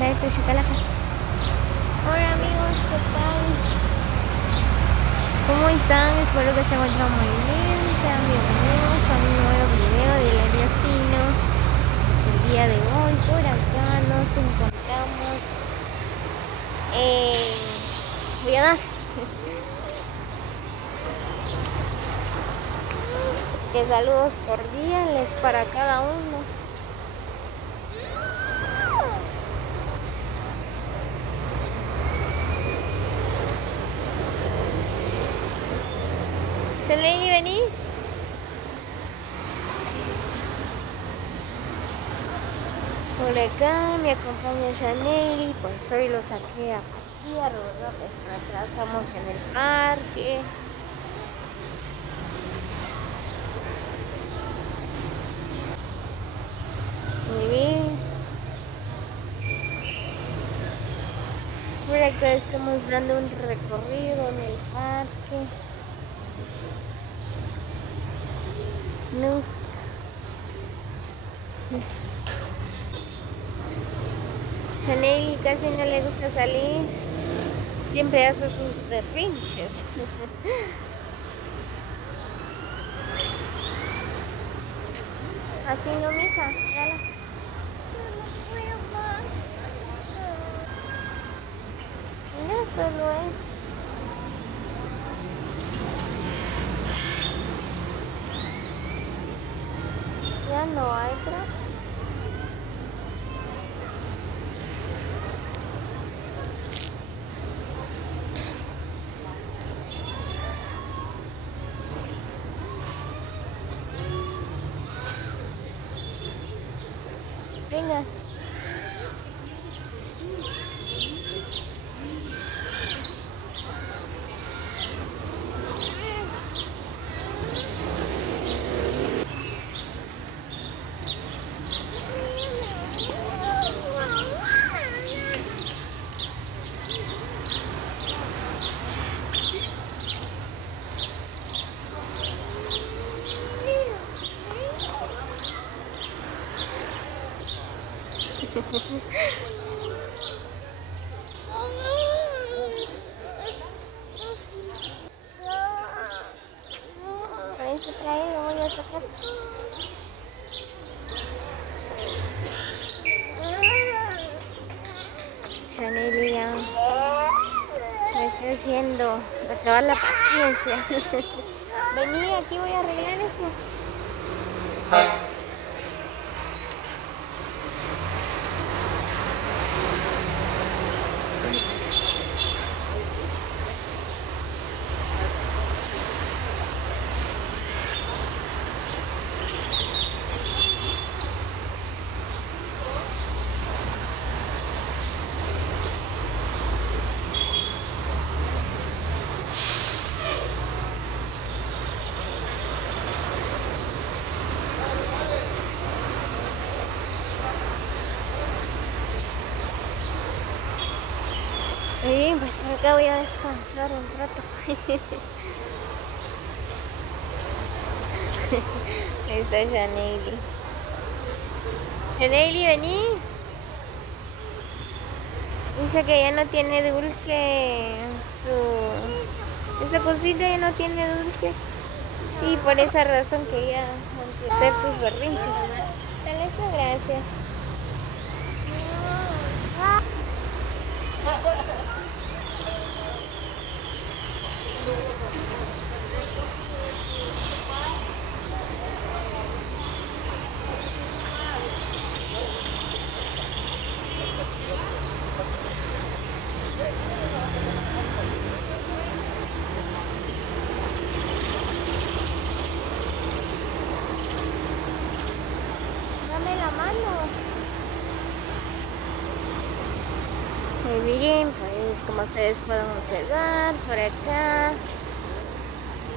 trae tu chacalaca. Hola amigos, ¿qué tal? ¿Cómo están? Espero que se encuentren muy bien. Sean bienvenidos a un nuevo video del destino. El día de hoy por acá nos encontramos en... Voy a dar. Así que saludos cordiales para cada uno. Shaneli, vení. Por acá me acompaña Shaneli, pues hoy lo saqué a pasear, ¿verdad? Pues acá estamos en el parque. Muy bien. Por acá estamos dando un recorrido en el parque. No. Shaneli casi no le gusta salir. Siempre hace sus berrinches. Así no, mija. Dale. No solo es. Ya no hay, creo. Venga. Por eso trae, lo voy a sacar. Shaneli ya me está haciendo acabar la paciencia. Vení, aquí voy a arreglar eso. Muy bien, pues por acá voy a descansar un rato. Ahí está Shaneli. Shaneli, vení. Dice que ya no tiene dulce. Esa cosita ya no tiene dulce. Y por esa razón que ya va a hacer sus berrinches. Dale esa gracia. Dame la mano. Muy bien, pues como ustedes pueden observar, por acá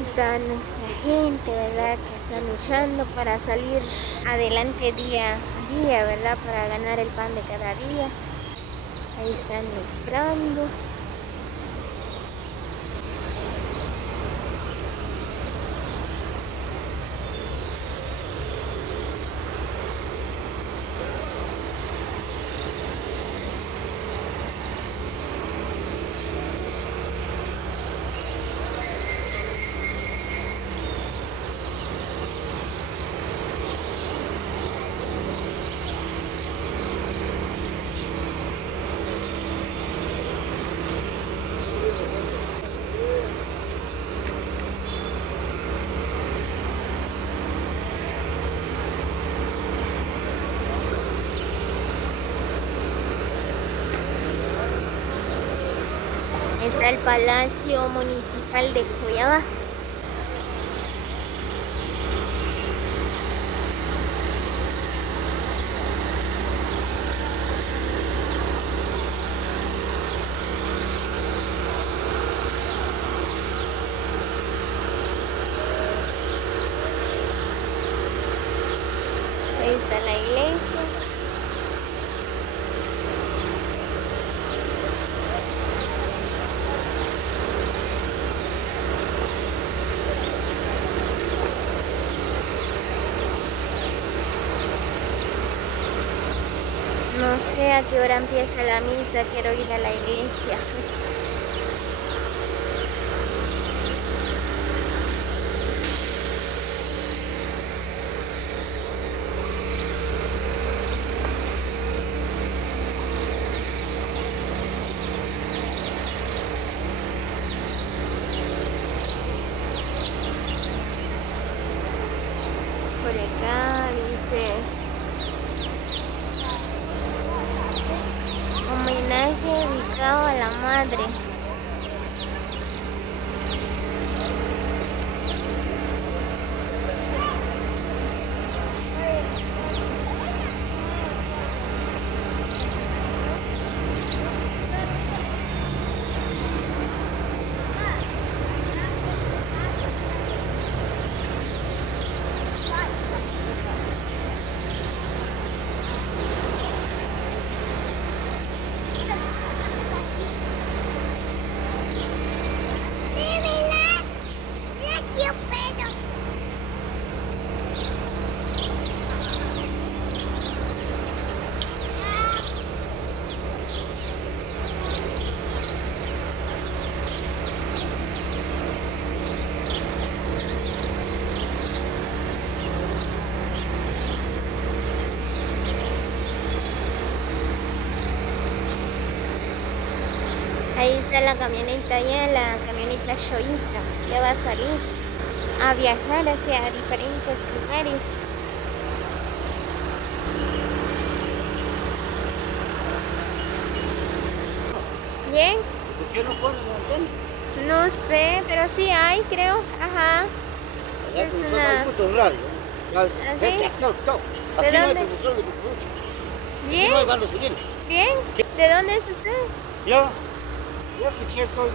está nuestra gente, ¿verdad? Que está luchando para salir adelante día a día, ¿verdad? Para ganar el pan de cada día. Ahí están lustrando. está el Palacio Municipal de Cuyaba. Ahí está la iglesia. No sé a qué hora empieza la misa, quiero ir a la iglesia. Por acá dice homenaje dedicado a la madre. Ahí está la camioneta ya, la camioneta Shoita, ya va a salir a viajar hacia diferentes lugares. ¿Bien? ¿Por qué no ponen la antena? No sé, pero sí hay, creo. Ajá. Allá Es que una- hay muchos radios. ¿Ah, sí? Aquí ¿De no hay dónde? profesor de mucho. Aquí ¿Bien? no hay banda civil. ¿Bien? ¿De dónde es usted? Yo aquí sí estoy,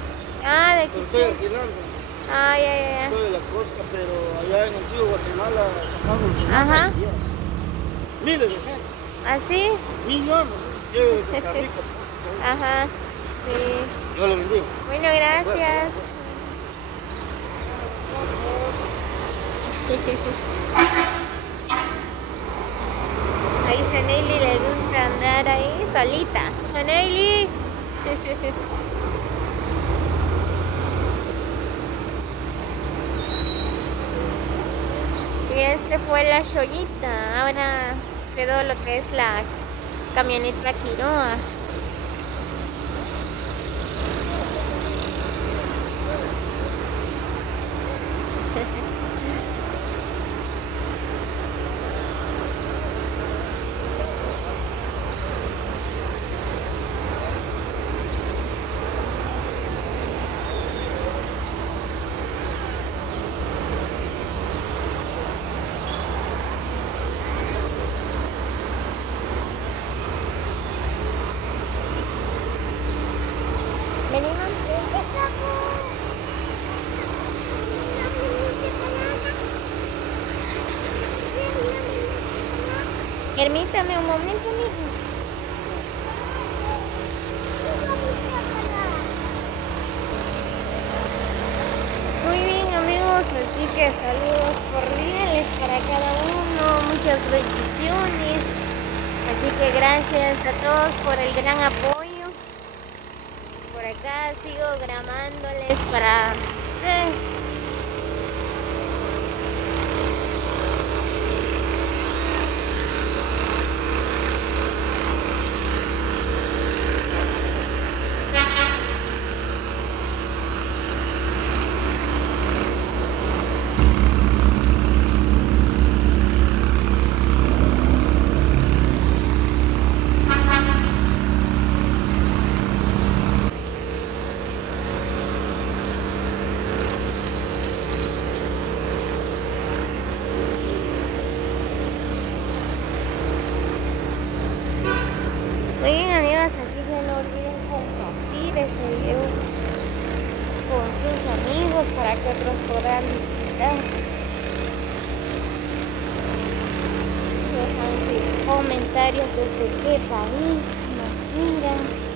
Ah, de pero estoy Quiché. alquilando. Ah, ya. Soy de la costa, pero allá en Antiguo Guatemala sacaron Ajá. miles de gente, ¿Así? millones. Yo de Costa Rica. Ajá. Sí. Yo le bendigo. Bueno, gracias. Ahí Shaneli le gusta andar ahí solita. Shaneli. Y este fue la Shoyita. Ahora quedó lo que es la camioneta Quiroa. Venimos. Permítame un momento, mijo. Muy bien, amigos, así que saludos cordiales para cada uno, muchas bendiciones. Así que gracias a todos por el gran apoyo. Por acá sigo grabándoles para ustedes. videos para que otros puedan visitar. Dejan sus comentarios desde qué país nos miran.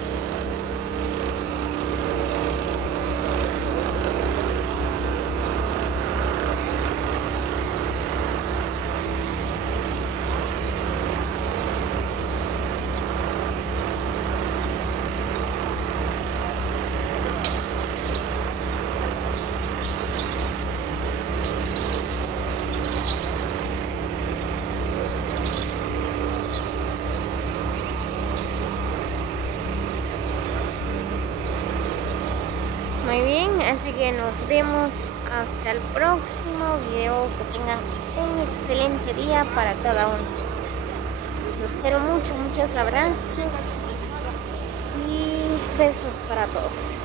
Muy bien, así que nos vemos hasta el próximo video. Que tengan un excelente día para cada uno. Los quiero mucho, muchos abrazos y besos para todos.